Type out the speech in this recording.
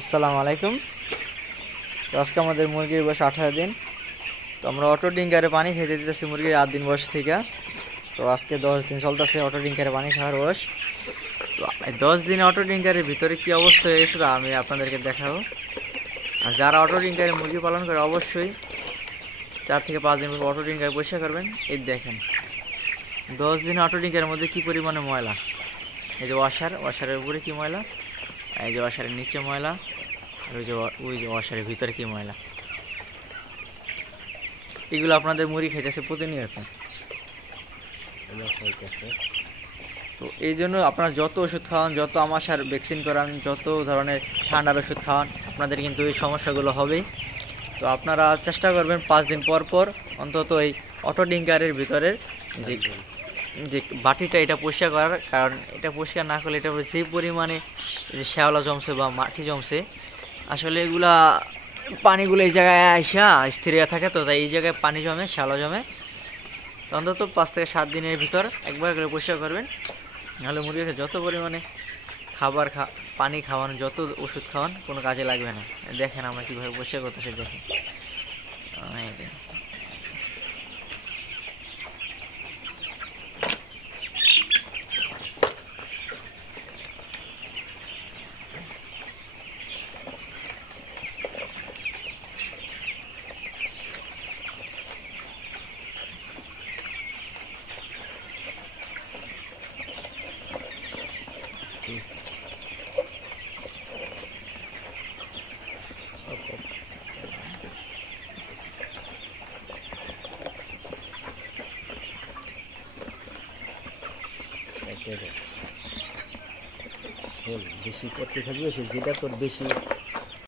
আসসালামু আলাইকুম। তো আজকে আমাদের মুরগির বয়স 18 দিন। তো আমরা অটো ডিঙ্কারে পানি খেতে দিতেছি মুরগির 8 দিন বয়স থেকে। তো আজকে 10 দিন চলতেছে অটো ডিঙ্কারে পানি খাওয়ার বয়স। তো 10 দিনে অটো ডিঙ্কারের ভিতরে কি অবস্থা হয়ে গেছে আমি আপনাদেরকে দেখাবো। আর যারা অটো ডিঙ্কারে মুরগি পালন করে অবশ্যই 4 থেকে 5 দিন পর অটো ডিঙ্কার পরিষ্কার করবেন। এই দেখেন 10 দিনে অটো ডিঙ্কারের মধ্যে কি পরিমাণে ময়লা। এই যে ওয়াশারের উপরে কি ময়লা, এই যে ওয়াশারের নিচে ময়লা, আর ওই যে ওয়াশারের ভিতরে কি ময়লা। এগুলো আপনাদের মুরগি খাইতেছে প্রতিনিয়ত। তো এই জন্য আপনারা যত ওষুধ খাওয়ান, যত আমাশার ভ্যাকসিন করান, যত ধরনের ঠান্ডার ওষুধ খাওয়ান, আপনাদের কিন্তু এই সমস্যাগুলো হবেই। তো আপনারা চেষ্টা করবেন 5 দিন পর পর অন্তত এই অটো ডিঙ্কারের ভিতরের যে যে বাটিটা এটা পরিষ্কার করার, কারণ এটা পরিষ্কার না করলে এটা যেই পরিমাণে যে শ্যাওলা জমছে বা মাটি জমছে, আসলে এগুলা পানিগুলো এই জায়গায় আইসা স্থির হয়ে থাকে। তো তাই এই জায়গায় পানি জমে, শ্যাওলা জমে। তো অন্তত 5 থেকে 7 দিনের ভিতর একবার করে পরিষ্কার করবেন। নাহলে মুরগিকে যত পরিমাণে পানি খাওয়ান, যত ওষুধ খাওয়ান, কোনো কাজে লাগবে না। দেখেন আমরা কীভাবে পরিষ্কার করতেছি, দেখেন। এই দেখেন। বেশি করতে থাকবে সে যেটা তোর বেশি